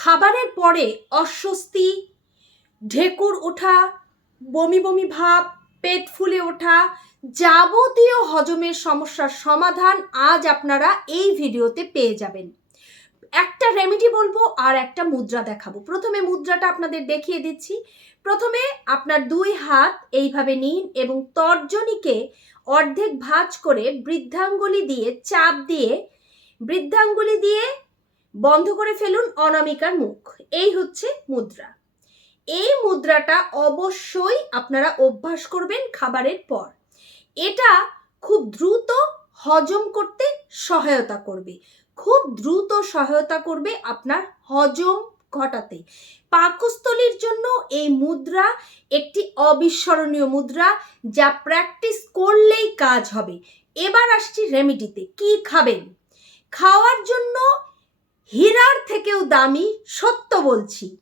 খাবারের পরে অস্বস্তি, ঢেকুর ওঠা, বমি বমি ভাব, পেট ফুলে ওঠা, যাবতীয় হজমের সমস্যার সমাধান আজ আপনারা এই ভিডিওতে পেয়ে যাবেন। একটা রেমেডি বলব আর একটা মুদ্রা দেখাবো। প্রথমে মুদ্রাটা আপনাদের দেখিয়ে দিচ্ছি। প্রথমে আপনার দুই হাত এইভাবে নিন এবং তর্জনীকে অর্ধেক ভাঁজ করে বৃদ্ধাঙ্গুলি দিয়ে চাপ দিয়ে, বৃদ্ধাঙ্গুলি দিয়ে বন্ধ করে ফেলুন অনামিকার মুখ। এই হচ্ছে মুদ্রা। এই মুদ্রাটা অবশ্যই আপনারা অভ্যাস করবেন খাবারের পর। এটা খুব দ্রুত হজম করতে সহায়তা করবে। খুব দ্রুত সহায়তা করবে আপনার হজম ঘটাতে। পাকস্থলীর জন্য এই মুদ্রা একটি অবিস্মরণীয় মুদ্রা যা প্র্যাকটিস করলেই কাজ হবে। এবার আসছি রেমিডিতে। কি খাবেন? খাওয়ার জন্য হীরার থেকেও দামি সত্য বলছি।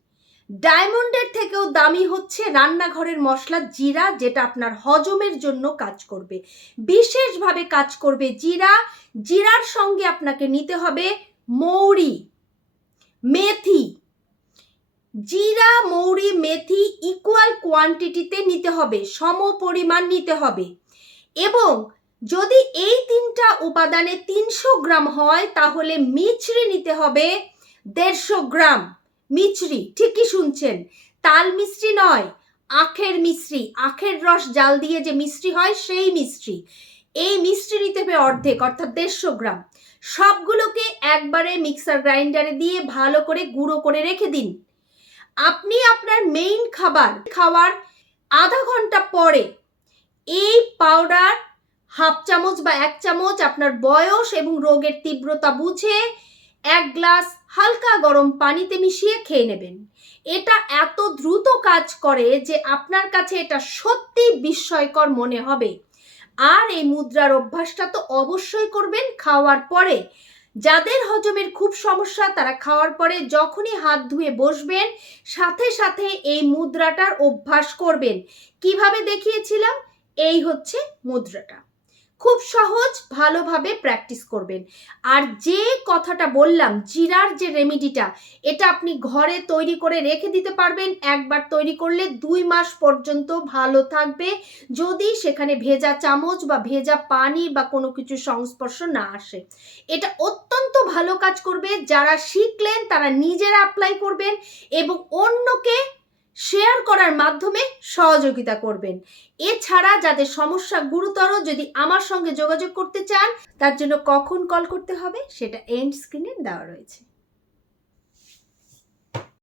ডায়মন্ডের থেকেও দামি হচ্ছে রান্নাঘরের মশলা জিরা, যেটা আপনার হজমের জন্য কাজ করবে। বিশেষভাবে কাজ করবে জিরা। জিরার সঙ্গে আপনাকে নিতে হবে মৌরি, মেথি। জিরা, মৌরি, মেথি ইকুয়াল কোয়ান্টিটিতে নিতে হবে সম পরিমাণ নিতে হবে। এবং যদি এই তিনটা উপাদানে তিনশো গ্রাম হয়, তাহলে মিছরি নিতে হবে দেড়শো গ্রাম। মিছরি, ঠিকই শুনছেন। তাল মিশ্রি নয়, আখের মিশ্রি আখের রস জাল দিয়ে যে মিষ্টি হয়, সেই মিষ্টি এই মিষ্টি নিতে হবে অর্ধেক, অর্থাৎ দেড়শো গ্রাম। সবগুলোকে একবারে মিক্সার গ্রাইন্ডারে দিয়ে ভালো করে গুঁড়ো করে রেখে দিন। আপনি আপনার মেইন খাবার খাওয়ার আধা ঘণ্টা পরে এই পাউডার হাফ চামচ বা এক চামচ আপনার বয়স এবং রোগের তীব্রতা বুঝে এক গ্লাস হালকা গরম পানিতে মিশিয়ে খেয়ে নেবেন। এটা এত দ্রুত কাজ করে যে আপনার কাছে এটা সত্যি বিস্ময়কর মনে হবে। আর এই মুদ্রার অভ্যাসটা তো অবশ্যই করবেন খাওয়ার পরে। যাদের হজমের খুব সমস্যা, তারা খাওয়ার পরে যখনই হাত ধুয়ে বসবেন, সাথে সাথে এই মুদ্রাটার অভ্যাস করবেন। কীভাবে দেখিয়েছিলাম? এই হচ্ছে মুদ্রাটা। খুব সহজ, ভালোভাবে প্র্যাকটিস করবেন। আর যে কথাটা বললাম, জিরার যে রেমিডিটা এটা আপনি ঘরে তৈরি করে রেখে দিতে পারবেন। একবার তৈরি করলে দুই মাস পর্যন্ত ভালো থাকবে। যদি সেখানে ভেজা চামচ বা ভেজা পানি বা কোনো কিছু সংস্পর্শ না আসে। এটা অত্যন্ত ভালো কাজ করবে। যারা শিখলেন, তারা নিজেরা অ্যাপ্লাই করবেন এবং অন্যকে শেয়ার করার মাধ্যমে সহযোগিতা করবেন। এছাড়া যাদের সমস্যা গুরুতর যদি আমার সঙ্গে যোগাযোগ করতে চান, তার জন্য কখন কল করতে হবে সেটা এন্ড স্ক্রিনে দেওয়া রয়েছে।